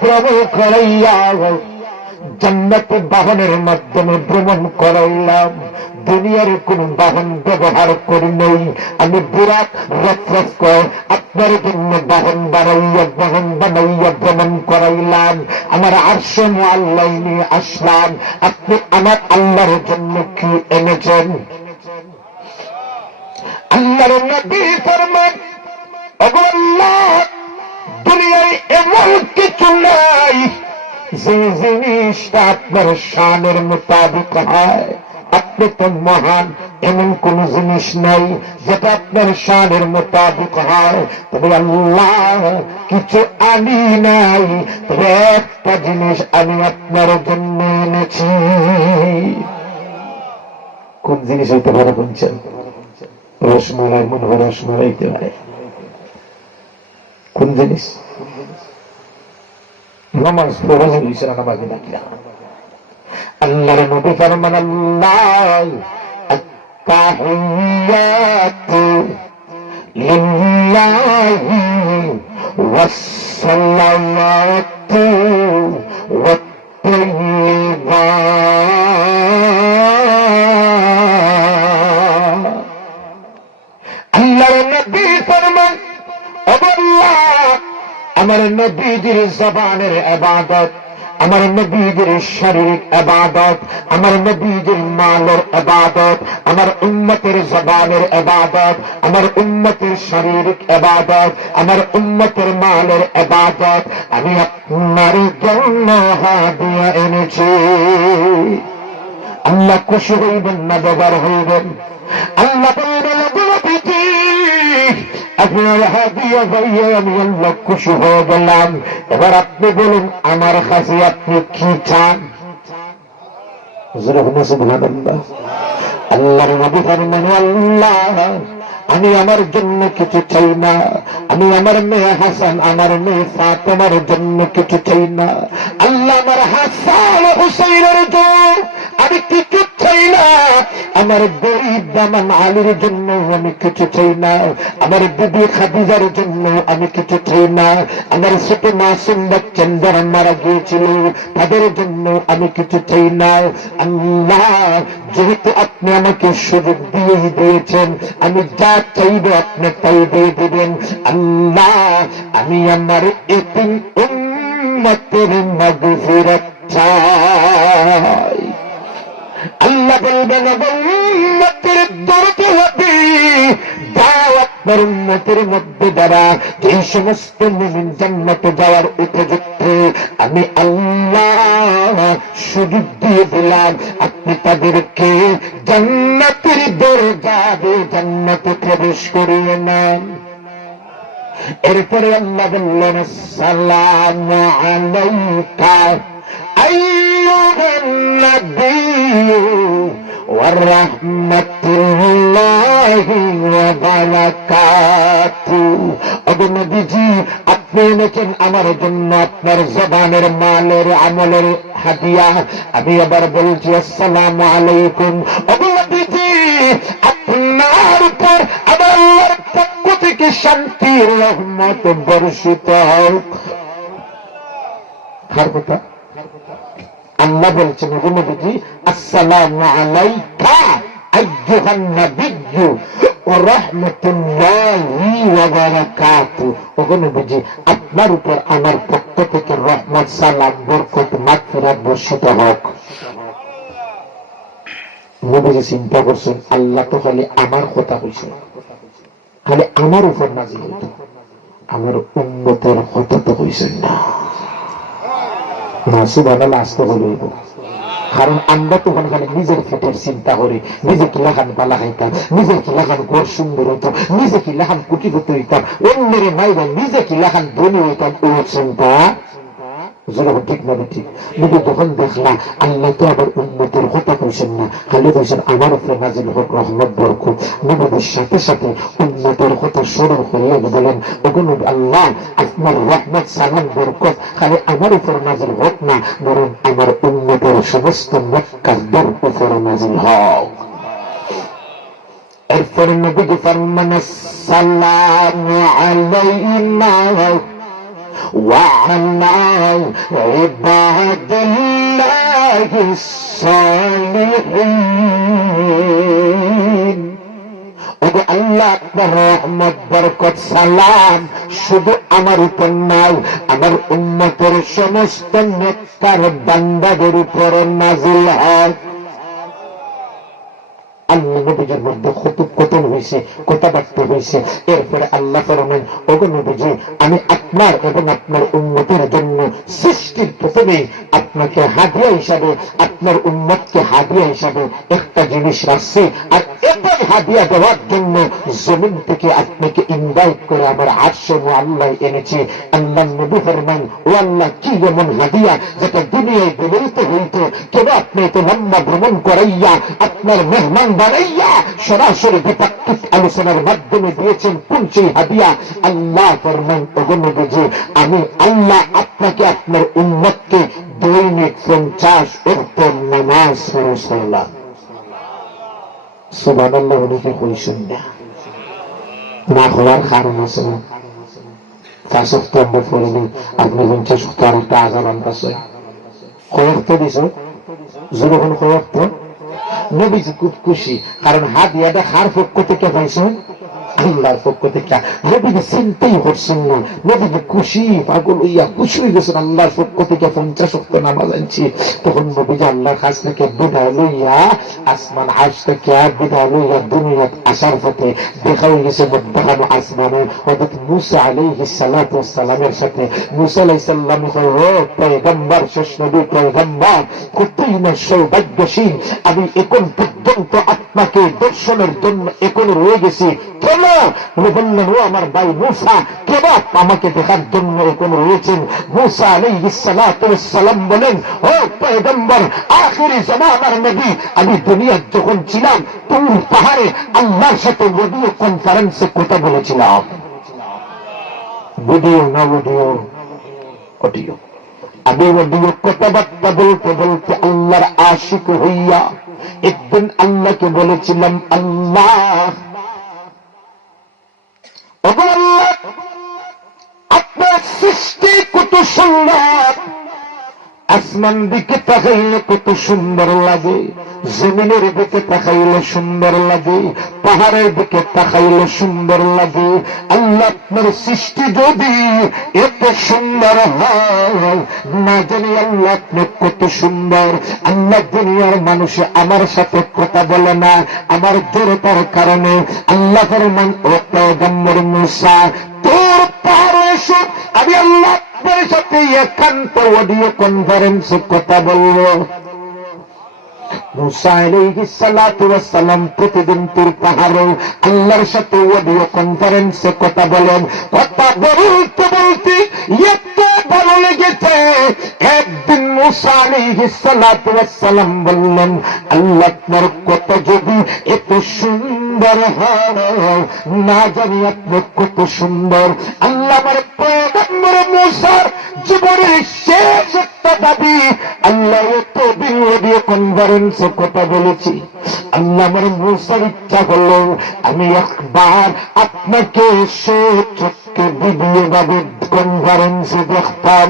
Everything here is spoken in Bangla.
ভ্রমণ করাইয়া জান্নাতি বাহনের মাধ্যমে ভ্রমণ করাইলাম। দুনিয়ার কোন বাহন ব্যবহার করি নাই। আমি বুরাক রেফারেন্স করে আপনার জন্য বাহন বানাইয়া ভ্রমণ করাইলাম। আমার আরশ মুআল্লা নিয়ে আসলাম। আপনি আমার আল্লাহর জন্য কি এনেছেন? আল্লাহর নবী ফরমান, ওগো আল্লাহ, দুনিয়ায় এমন কিছু নাই যে জিনিসটা আপনার শানের মোতাবেক হয়। আপনি তো মহান, এমন কোন জিনিস নাই যেটা আপনার শানের মোতাবেক হয়। তবে আল্লাহ, কিছু আনি নাই, তবে একটা জিনিস আমি আপনার জন্য এনেছি। কোন জিনিস হইতে পারে বলছেন? রসমালাই, মনে হয় রসমালাই হইতে পারে। কোন জিনিস? নামাজ পড়া হইছে না, নামাজ নাকি? আল্লাহর নবী ফরমান, আল্লাহ আত-তাহিয়াতু লিল্লাহি ওয়াস-সালাওয়াতু ওয়াত-তাইয়্যিবাত। আল্লাহর নবী ফরমান, আল্লাহ, আমার নবীজির জবানের ইবাদত, আমার নবীজির শারীরিক ইবাদত, আমার নবীজির মালের ইবাদত, আমার উম্মতের জবানের ইবাদত, আমার উম্মতের শারীরিক ইবাদত, আমার উম্মতের মালের ইবাদত আমি আপনার জন্য হাদিয়া এনেছি। আল্লাহ খুশি হইবেন না বেজার হইবেন? আল্লাহ বলবেন, আপনার হাদিয়া পাইয়ে আমি আল্লাহ খুশি হয়ে গেলাম। এবার আপনি বলুন, আমার কাছে আপনি কি চান? আল্লাহর নবী ফরমান, আল্লাহ, আমি আমার জন্য কিছু চাই না। আমি আমার মেয়ে হাসান, আমার মেয়ে ফাতেমার জন্য কিছু চাই না। আল্লাহ, আমার হাসান হুসাইনের জন্য আমি কিছু চাই না। আমার গরিব দামান আলীর জন্য আমি কিছু চাই না। আমার বিবি খাদিজার জন্য আমি কিছু চাই না। আমার ছোট মাসুম বাচ্চা যারা মারা গিয়েছিল তাদের জন্য আমি কিছু চাই না। আল্লাহ, যেহেতু আপনি আমাকে সুযোগ দিয়েছেন, আমি যা চাইব আপনি তাই দিয়ে দিবেন। আল্লাহ, আমি আমার এতিম উম্মতের মাগফিরাত চাই। আল্লাহ বলবেন, উম্মতের দরজা হবে দাও আপনার উম্মতের মধ্যে দ্বারা যে সমস্ত মুমিন জান্নাতে যাওয়ার উপযুক্ত আমি আল্লাহ সুযোগ দিয়ে দিলাম। আপনি তাদেরকে জান্নাতের দরজা দিয়ে জান্নাতে প্রবেশ করিয়ে নেন। এরপরে আল্লাহ বললেন, আসসালামু আলাইকা আইয়ুহান নাবিয়্যু ওয়া রাহমাতুল্লাহি ওয়া বারাকাতুহু। ওগো নবীজি, আপনি এনেছেন আমার জন্য আপনার জবানের মালের আমলের হাদিয়া। আমি আবার বলছি, আসসালামু আলাইকুম। ওগো নবীজি, আপনার উপর আমার আল্লাহর পক্ষ থেকে শান্তির রহমত বর্ষিত হোক। কার কথা? আল্লাহ বলছেন, ওগো নবীজি, আসসালামু আলাইকা আইয়ুহান নাবিয়্যু ওয়া রাহমাতুল্লাহি ওয়া বারাকাতুহু। ওগো নবীজি, আপনার উপর আমার পক্ষ থেকে রহমত, সালাম, বরকত, মাগফিরাত বর্ষিত হোক। নবীজি চিন্তা করছেন, আল্লাহ তো খালি আমার কথা কইছে, খালি আমার উপর নাজিল হইতো, আমার উম্মতের কথা তো কইছেন না। না, সুবহানাল্লাহ, আসতে হইব। কারণ আমরা তো খালি নিজের পেটের চিন্তা করি, নিজে কি লাগান পালা খাইতাম, নিজে কি লাগান ঘর সুন্দর হইতাম, নিজে কি লাগান কুটিপতি হইতাম, অন্যের মাইবা নিজে কি লাগান ধনী হইতাম, ও চিন্তা ঠিক না ঠিক? কিন্তু যখন দেখলাম আল্লাহ তো আবার উন্নতির কথা কইছেন না, খালি কইছেন আমার উপরে নাজিল হোক রহমত বরকত। নবীর সাথে সাথে উন্নতির কথা স্মরণ করিয়ে বলেন, ওগো নবী, আল্লাহ আপনার রহমত, সালাম, বরকত খালি আমার উপর নাজিল হোক না, বরং আমার উন্নতির সমস্ত মক্কার উপর নাজিল হোক। এরপরে নবীজি ফরমান, আসসালামু আলাইনা وعلى عباد الله الصالحين আল্লাহ আপনার রহমত বরকত সালাম শুধু আমার উপর নয়, আমার উম্মতের সমস্ত নেককার বান্দাদের উপর নাজিল হয়। আল্লাহ নবীজির মধ্যে কথোপকথন হয়েছে, কথাবার্তা হয়েছে। এরপরে আল্লাহ ফরমান, ওগো নবীজি, আমি আপনার এবং আপনার উম্মতের জন্য সৃষ্টির প্রথমেই আপনাকে হাদিয়া হিসাবে, আপনার উম্মতকে হাদিয়া হিসাবে একটা জিনিস রাখছি, আর এটাই হাদিয়া দেওয়ার জন্য জমিন থেকে আপনাকে ইনভাইট করে আমার আরশে মুআল্লাহ এনেছি। আল্লাহ নবী ফরমান, ও আল্লাহ, কি এমন হাদিয়া যেটা দুনিয়ায় ব্যবহৃত হইত, কেন আপনি এত লম্বা ভ্রমণ করাইয়া আপনার মেহমান বানাইয়া সরাসরি দ্বিপাক্ষিক আলোচনার মাধ্যমে দিয়েছেন? কোন সেই হাদিয়া? আল্লাহ ফরমান, ওগো নবীজি, আমি আল্লাহ আপনাকে আপনার উম্মতকে দৈনিক 50 ওয়াক্ত নামাজ ফরজ। সুবহানাল্লাহ। অনেকে কইছেন না হওয়ার কারণ আছে না, 5 ওয়াক্ত আমরা পড়িনি, আপনি 50 ওয়াক্ত আর একটা আযান আনতেছে। কয় ওয়াক্ত দিছ? যখন কয় ওয়াক্ত? নবীজি খুব খুশি, কারণ হাদিয়াটা কার পক্ষ থেকে পাইছেন? আল্লাহর পক্ষ থেকে। নবীজি চিন্তাই করছেন না, নবীজি খুশি, পাগল হইয়া খুশি হয়ে গেছেন, আল্লাহর পক্ষ থেকে 50 ওয়াক্ত নামাজ আনছি। তখন নবীজি আল্লাহর কাছ থেকে বিদায় লইয়া, আসমান আরশ থেকে বিদায় লইয়া দুনিয়াত আসার পথে দেখা হয়ে গেছে মধ্যখানে আসমানে হযরত মূসা আলাইহিস সালাতু ওয়াস সালামের সাথে। মূসা আলাইহিস সালাম কয়, ও পয়গম্বর, শেষ নবী পয়গম্বর, কতই না সৌভাগ্যশীল, আমি এখন পর্যন্ত আপনাকে দর্শনের জন্য এখন রয়ে গেছি। কেন? বললেন, ও আমার ভাই মূসা, কেন আমাকে দেখার জন্য এখন রয়েছেন? মূসা আলাইহিস সালাতু ওয়াস সালাম বলেন, ও পয়গম্বর, আখিরি জামানার নবী, আমি দুনিয়ায় যখন ছিলাম তুর পাহাড়ে আল্লাহর সাথে ভিডিও কনফারেন্সে কথা বলেছিলাম। ভিডিও না অডিও? অডিও। আমি অডিও কথাবার্তা বলতে বলতে আল্লাহর আশিক হইয়া একদিন আল্লাহকে বলেছিলাম, আল্লাহ, আপনার সৃষ্টি কত সুন্দর, আসমান দিকে তাকাইলে কত সুন্দর লাগে, জমিনের দিকে তাকাইলে সুন্দর লাগে, পাহাড়ের দিকে তাকাইলে সুন্দর লাগে। আল্লাহ, আপনার সৃষ্টি যদি এত সুন্দর হয়, না জানি আল্লাহ আপনি কত সুন্দর। আল্লাহ, দুনিয়ার মানুষে আমার সাথে কথা বলে না আমার জড়তার কারণে। আল্লাহ ফরমান, ও পয়গম্বর মূসা, তোর পাহাড়ে এসো, আমি আল্লাহ আপনার সাথে একান্ত অডিও কনফারেন্সে কথা বলবো। মূসা আলাইহিস সালাতু ওয়াস সালাম প্রতিদিন তুর পাহাড়ে আল্লাহর সাথে অডিও কনফারেন্সে কথা বলেন। কথা বলতে বলতে এত ভালো লেগেছে, একদিন মূসা আলাইহিস সালাতু ওয়াস সালাম বললেন, আল্লাহ, আপনার কথা যদি এত সুন্দর হয়, না জানি আপনি কত সুন্দর। আল্লাহ, আমার পয়গম্বর মূসার জীবনের শেষ একটা দাবি, আল্লাহ এত অডিও কনফারেন্সে কথা বলেছি, আল্লাহ আমার মূসার ইচ্ছা হলো আমি একবার আপনাকে চোখকে ভিডিও ভাবে কনফারেন্সে দেখতাম।